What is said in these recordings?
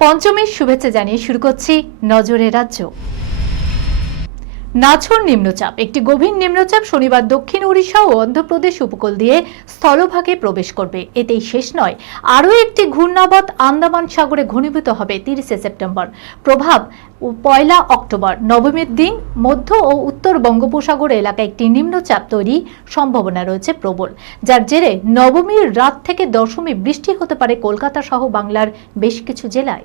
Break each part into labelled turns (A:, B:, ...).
A: পঞ্চমীর শুভেচ্ছা জানিয়ে শুরু করছি নজরে রাজ্য। নাছর নিম্নচাপ। একটি গভীর নিম্নচাপ শনিবার দক্ষিণ ওড়িশা ও অন্ধ্রপ্রদেশ উপকূল দিয়ে স্থলভাগে প্রবেশ করবে। এতেই শেষ নয়। আরও একটি ঘূর্ণাবত আন্দামান সাগরে ঘনীভূত হবে তিরিশে সেপ্টেম্বর। প্রভাব পয়লা অক্টোবর। নবমীর দিন মধ্য ও উত্তর বঙ্গোপসাগর এলাকায় একটি নিম্নচাপ তৈরি সম্ভাবনা রয়েছে প্রবল। যার জেরে নবমীর রাত থেকে দশমী বৃষ্টি হতে পারে কলকাতা সহ বাংলার বেশ কিছু জেলায়।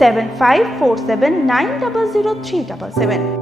B: seven five four seven nine double zero three double seven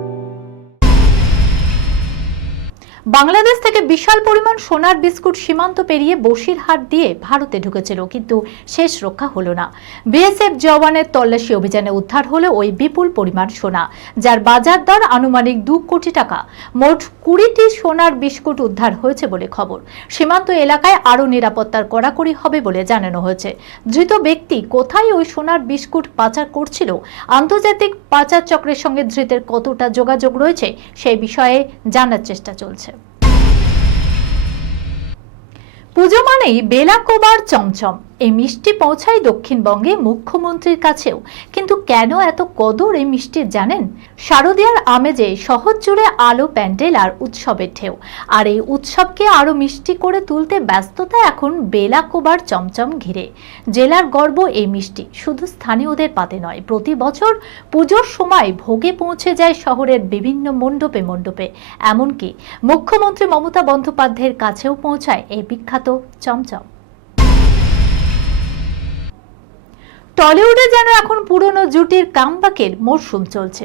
A: Bangladesh থেকে বিশাল পরিমাণ সোনার বিস্কুট সীমান্ত পেরিয়ে বসির বসিরহাট দিয়ে ভারতে ঢুকেছিল, কিন্তু শেষ রক্ষা হলো না। বিএসএফ জওয়ানের তল্লাশি অভিযানে উদ্ধার হলো ওই বিপুল পরিমাণ সোনা, যার বাজার দর আনুমানিক দু কোটি টাকা। মোট কুড়িটি সোনার বিস্কুট উদ্ধার হয়েছে বলে খবর। সীমান্ত এলাকায় আরও নিরাপত্তার কড়াকড়ি হবে বলে জানানো হয়েছে। ধৃত ব্যক্তি কোথায় ওই সোনার বিস্কুট পাচার করছিল? আন্তর্জাতিক পাচার চক্রের সঙ্গে ধৃতের কতটা যোগাযোগ রয়েছে সেই বিষয়ে জানার চেষ্টা চলছে। পুজো মানেই বেলা কোবার চমচম। এই মিষ্টি পৌঁছায় দক্ষিণবঙ্গে মুখ্যমন্ত্রীর কাছেও। কিন্তু কেন এত কদর এই মিষ্টির জানেন? শারদীয়ার আমেজে শহর জুড়ে আলো প্যান্ডেল আর উৎসবের ঢেউ। আর এই উৎসবকে আরও মিষ্টি করে তুলতে ব্যস্ততা এখন বেলা কোবার চমচম ঘিরে। জেলার গর্ব এই মিষ্টি, শুধু স্থানীয়দের পাতে নয়, প্রতি বছর পুজোর সময় ভোগে পৌঁছে যায় শহরের বিভিন্ন মণ্ডপে মণ্ডপে। এমনকি মুখ্যমন্ত্রী মমতা বন্দ্যোপাধ্যায়ের কাছেও পৌঁছায় এই বিখ্যাত চমচম। টলিউডে যেন এখন পুরনো জুটির কামবাকের মরশুম চলছে।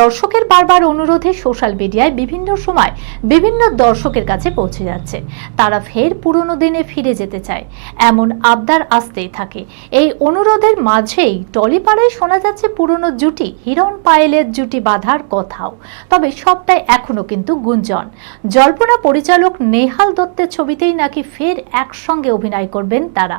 A: দর্শকের বারবার অনুরোধে সোশ্যাল মিডিয়ায় বিভিন্ন সময় বিভিন্ন দর্শকের কাছে পৌঁছে যাচ্ছে। তারা ফের পুরনো দিনে ফিরে যেতে চায়। এমন আবদার আসতেই থাকে। এই অনুরোধের মাঝেই টলিপাড়ায় শোনা যাচ্ছে পুরনো জুটি, হিরণ পায়েলের জুটি বাঁধার কথাও। তবে সবটাই এখনও কিন্তু গুঞ্জন। জল্পনা পরিচালক নেহাল দত্তের ছবিতেই নাকি ফের একসঙ্গে অভিনয় করবেন তারা।